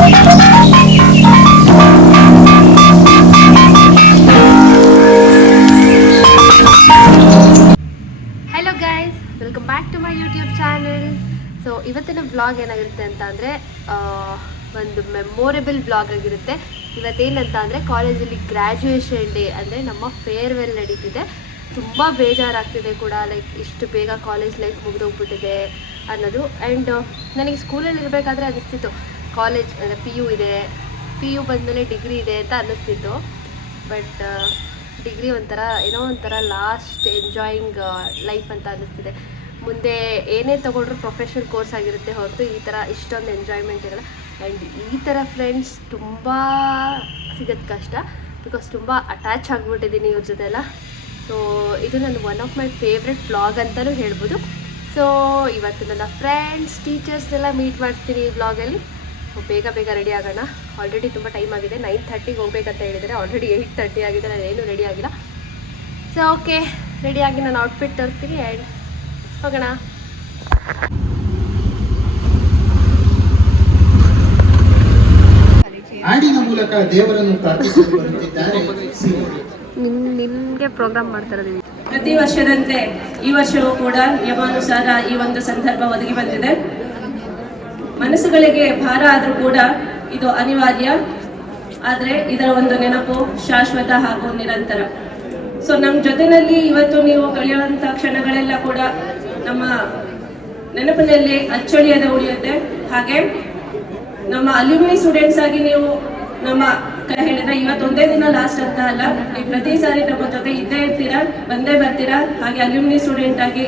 Hello guys welcome back to my YouTube channel so ಇವತ್ತಿನ blog ಏನಾಗಿರುತ್ತೆ ಅಂತ ಒಂದು ಮೆಮೊರೇಬಲ್ ಬ್ಲಾಗ್ ಆಗಿರುತ್ತೆ. ಇವತ್ತೇನಂತ ಅಂದರೆ ಕಾಲೇಜಲ್ಲಿ ಗ್ರ್ಯಾಜುಯೇಷನ್ ಡೇ ಅಂದರೆ ನಮ್ಮ ಫೇರ್ವೆಲ್ ನಡೀತಿದೆ. ತುಂಬ ಬೇಜಾರಾಗ್ತಿದೆ ಕೂಡ ಲೈಕ್ ಇಷ್ಟು ಬೇಗ ಕಾಲೇಜ್ ಲೈಫ್ ಮುಗಿದೋಗ್ಬಿಟ್ಟಿದೆ ಅನ್ನೋದು. ಆ್ಯಂಡ್ ನನಗೆ ಸ್ಕೂಲಲ್ಲಿ ಇರಬೇಕಾದ್ರೆ ಅನಿಸ್ತಿತ್ತು. ಕಾಲೇಜ್ ಅಂದರೆ ಪಿ ಯು ಇದೆ. ಪಿ ಯು ಬಂದಮೇಲೆ ಡಿಗ್ರಿ ಇದೆ ಅಂತ ಅನ್ನಿಸ್ತಿತ್ತು. ಬಟ್ ಡಿಗ್ರಿ ಒಂಥರ, ಏನೋ ಒಂಥರ ಲಾಸ್ಟ್ ಎಂಜಾಯಿಂಗ್ ಲೈಫ್ ಅಂತ ಅನ್ನಿಸ್ತಿದೆ. ಮುಂದೆ ಏನೇ ತೊಗೊಂಡ್ರು ಪ್ರೊಫೆಷನಲ್ ಕೋರ್ಸ್ ಆಗಿರುತ್ತೆ ಹೊರತು ಈ ಥರ ಇಷ್ಟೊಂದು ಎಂಜಾಯ್ಮೆಂಟ್ ಇರಲ್ಲ. ಆ್ಯಂಡ್ ಈ ಥರ ಫ್ರೆಂಡ್ಸ್ ತುಂಬ ಸಿಗೋದು ಕಷ್ಟ. ಬಿಕಾಸ್ ತುಂಬ ಅಟ್ಯಾಚ್ ಆಗಿಬಿಟ್ಟಿದ್ದೀನಿ ಇವ್ರ ಜೊತೆ ಎಲ್ಲ ಸೊ ಇದು ನನ್ನ one of my favourite blog ಅಂತಲೂ ಹೇಳ್ಬೋದು. ಸೊ ಇವತ್ತು ನನ್ನ ಫ್ರೆಂಡ್ಸ್ ಟೀಚರ್ಸ್ ಎಲ್ಲ ಮೀಟ್ ಮಾಡ್ತೀನಿ ಈ ವ್ಲಾಗಲ್ಲಿ ಸೊ ಬೇಗ ಬೇಗ ರೆಡಿ ಆಗೋಣ. ಆಲ್ರೆಡಿ ತುಂಬ ಟೈಮ್ ಆಗಿದೆ. ನೈನ್ ಥರ್ಟಿಗೆ ಹೋಗ್ಬೇಕಂತ ಹೇಳಿದರೆ ಆಲ್ರೆಡಿ ಏಯ್ಟ್ ತರ್ಟಿ ಆಗಿದೆ. ನಾನು ಏನೂ ರೆಡಿ ಆಗಿಲ್ಲ. ಸೊ ಓಕೆ ರೆಡಿಯಾಗಿ ನಾನು ಔಟ್ಫಿಟ್ ತರಿಸ್ತೀನಿ ಆ್ಯಂಡ್ ಹೋಗೋಣ. ಮೂಲಕ ದೇವರನ್ನು. ನಿನ್ ಪ್ರೋಗ್ರಾಮ್ ಮಾಡ್ತಾರೆ ಪ್ರತಿ ವರ್ಷದಂತೆ ಈ ವರ್ಷವೂ ಕೂಡ ಯಮಾನುಸಾರ ಈ ಒಂದು ಸಂದರ್ಭ ಒದಗಿ ಬಂದಿದೆ. ಮನಸ್ಸುಗಳಿಗೆ ಭಾರ ಆದರೂ ಕೂಡ ಇದು ಅನಿವಾರ್ಯ. ಆದರೆ ಇದರ ಒಂದು ನೆನಪು ಶಾಶ್ವತ ಹಾಗೂ ನಿರಂತರ. ಸೊ ನಮ್ಮ ಜೊತೆಯಲ್ಲಿ ಇವತ್ತು ನೀವು ಕಳೆಯುವಂಥ ಕ್ಷಣಗಳೆಲ್ಲ ಕೂಡ ನಮ್ಮ ನೆನಪಿನಲ್ಲಿ ಅಚ್ಚಳಿಯದೆ ಉಳಿಯುತ್ತೆ. ಹಾಗೆ ನಮ್ಮ ಅಲ್ಯೂಮಿನಿ ಸ್ಟೂಡೆಂಟ್ಸ್ ಆಗಿ ನೀವು ನಮ್ಮ ಕೈ ಹೇಳಿದ್ರೆ ಇವತ್ತೊಂದೇ ದಿನ ಲಾಸ್ಟ್ ಅಂತ ಅಲ್ಲ, ನೀವು ಪ್ರತಿ ಸಾರಿ ನಮ್ಮ ಜೊತೆ ಇದ್ದೇ ಇರ್ತೀರಾ, ಬಂದೇ ಬರ್ತೀರಾ? ಹಾಗೆ ಅಲ್ಯೂಮಿನಿ ಸ್ಟೂಡೆಂಟ್ ಆಗಿ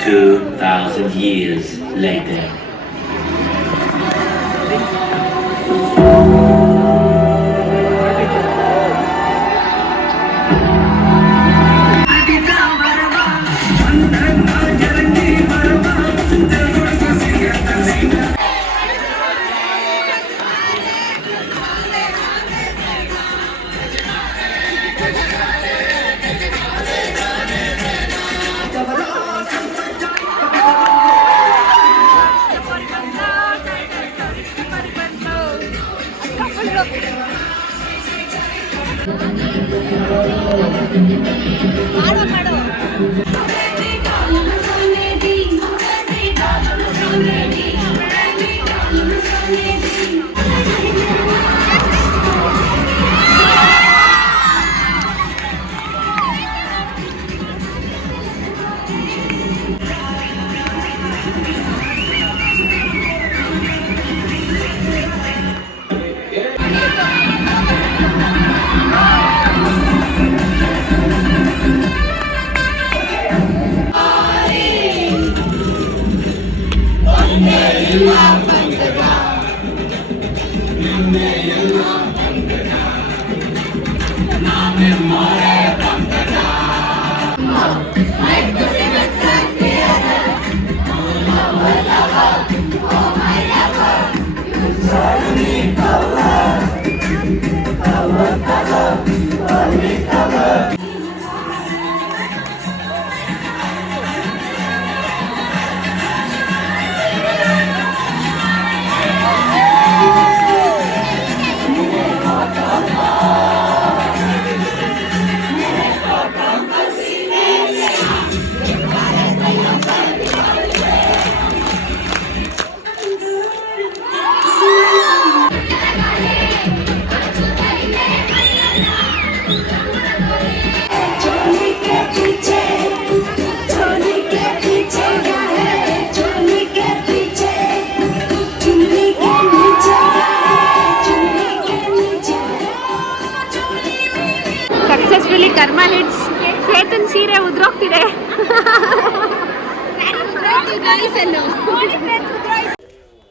2,000 years later. আরও আরও। Amen.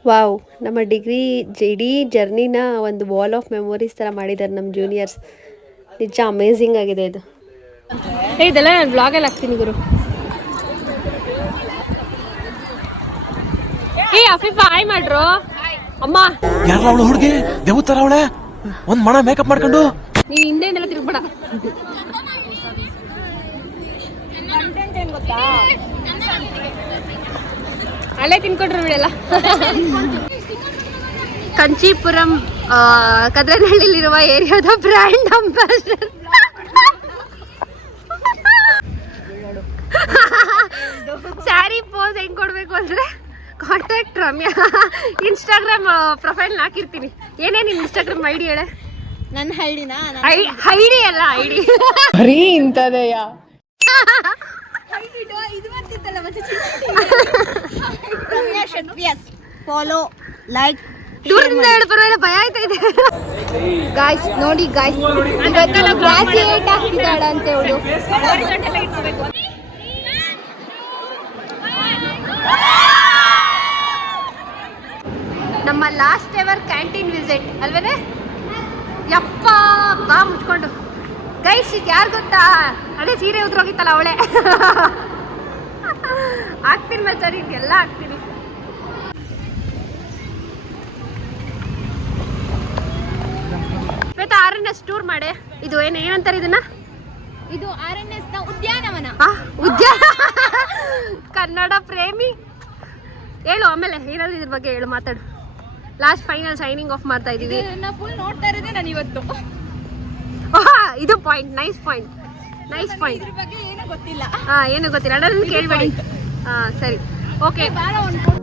ವಾವ್ ನಮ್ಮ ಡಿಗ್ರಿ ಇಡೀ ಜರ್ನಿನ ಒಂದು ವಾಲ್ ಆಫ್ ಮೆಮೊರೀಸ್ ಥರ ಮಾಡಿದ್ದಾರೆ ನಮ್ಮ ಜೂನಿಯರ್ಸ್ ನಿಜ ಅಮೇಝಿಂಗ್ ಆಗಿದೆ ಇದು. ಇದೆಲ್ಲ ನಾನು ಬ್ಲಾಗಲ್ಲಿ ಹಾಕ್ತೀನಿ ಗುರು. ಏ ಅಫೀಫಾ ಹಾಯ್ ಮಾಡ್ರು. ಅಮ್ಮ. ಯಾರ ಅವಳು ಹುಡುಗಿ? ದೇವತರ ಅವಳೆ? ಒಂದ್ ಮಣ ಮೇಕಪ್ ಮಾಡ್ಕೊಂಡು? ನೀ ಹಿಂದೆ ಹಿಂದೆಲ್ಲ ತಿರ್ಗ್ಬೇಡ ಅಲ್ಲೇ ತಿನ್ಕೊಂಡ್ರು ಬಿಡಲ್ಲ. ಕಂಚೀಪುರಂ ಆ, ಕದ್ರನಹಳ್ಳಿಲಿರುವ ಏರಿಯಾದ ಬ್ರ್ಯಾಂಡ್ ಅಂಬಾಸಿಡರ್. ಸ್ಯಾರಿ ಪೋಸ್ ಹೆಂಗ್ ಕೊಡ್ಬೇಕು ಅಂದ್ರೆ ಕಾಂಟ್ಯಾಕ್ಟ್ ರಮ್ಯಾ. ಇನ್ಸ್ಟಾಗ್ರಾಮ್ ಪ್ರೊಫೈಲ್ ಹಾಕಿರ್ತೀನಿ. ಏನೇನು ನಿನ್ ಇನ್ಸ್ಟಾಗ್ರಾಮ್ ಐಡಿ ಹೇಳ? ನನ್ನ ಹಳ್ಳಿನ ಐಡಿ ಅಲ್ಲ ಐಡಿ. ಬರೀ ಇಂಥದೆಯ? ಫಾಲೋ ಲೈಕ್ ದೂರದಿಂದ ಹೇಳಿ ಪರವಾಗಿಲ್ಲ ಭಯ ಆಯ್ತಾ ಇದೆ? ಗಾಯ್ಸ್ ನೋಡಿ ಗಾಯ್ಸ್ ಇವತ್ತು ಗ್ರಾಜುಯೇಟ್ ಆಗ್ತಿದ್ದಾಳ ಅಂತ ಹೇಳು. ನಮ್ಮ ಲಾಸ್ಟ್ ಎವರ್ ಕ್ಯಾಂಟೀನ್ ವಿಸಿಟ್ ಅಲ್ವೇನೆ? ಯಪ್ಪ ಬಾ ಮುಚ್ಕೊಂಡು. ಇದು ಯಾರು ಗೊತ್ತಾ? ಅದೇ ಸೀರೆ ಉದ್ರೋಗಿತ್ತಲ್ಲ ಅವಳೆ. ಹಾಕ್ತೀನಿ ಸರಿ ಎಲ್ಲ ಹಾಕ್ತೀನಿ. ಇವತ್ತು ಆರ್ ಎನ್ ಎಸ್ ಟೂರ್ ಮಾಡೆ. ಇದು ಏನು ಏನಂತಾರೆ ಇದನ್ನ? ಇದು ಆರ್ ಎನ್ ಎಸ್ನ ಉದ್ಯಾನವನ ಉದ್ಯಾನ ಕನ್ನಡ ಪ್ರೇಮಿ. ಹೇಳು ಆಮೇಲೆ ಏನಾದ್ರು ಇದ್ರ ಬಗ್ಗೆ ಹೇಳು ಮಾತಾಡು. ಲಾಸ್ಟ್ ಫೈನಲ್ ಸೈನಿಂಗ್ ಆಫ್ ಮಾಡ್ತಾ ಇದೀವಿ ಫುಲ್ ನೋಡ್ತಾ ಇರೋದೇ ನಾನು ಇವತ್ತು. ಇದು point nice point nice point ಏನು ಗೊತ್ತಿಲ್ಲ. ಹಾ ಏನು ಗೊತ್ತಿಲ್ಲ. ಅಣ್ಣ ಕೇಳಬೇಡಿ. ಹಾ ಸರಿ. ಓಕೆ ಬಾಳ ಒಂದು